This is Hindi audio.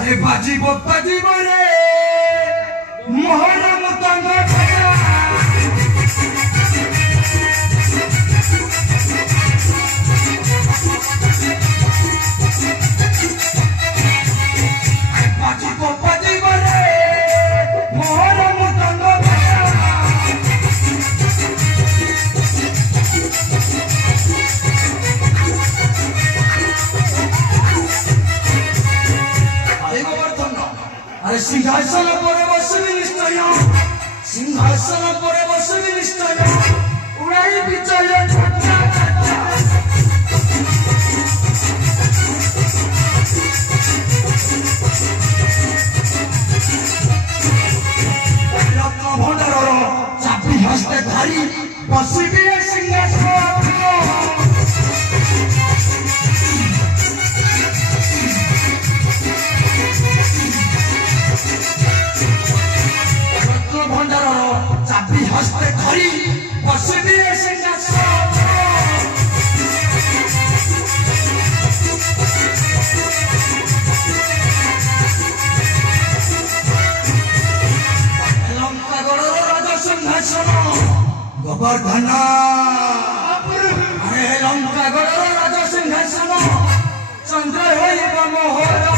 अरे बाजीबो रे मोहर मुतंग भया बाजीबो रे मोहर मुतंग भया अरे सिंहासन पर बसबी निश्चय सिंहासन पर बसबी निश्चय उड़ाई विजय छटा छटा रत्न भंडार चाबी हस्ते धारी बसबी सिंहासन चाबी हस्ते धरी बसबी सिंहासन लंकागढ़ राजा सिंहासन गोवर्धन अरे लंकागढ़ राजा सिंहासन चंद्र मोहर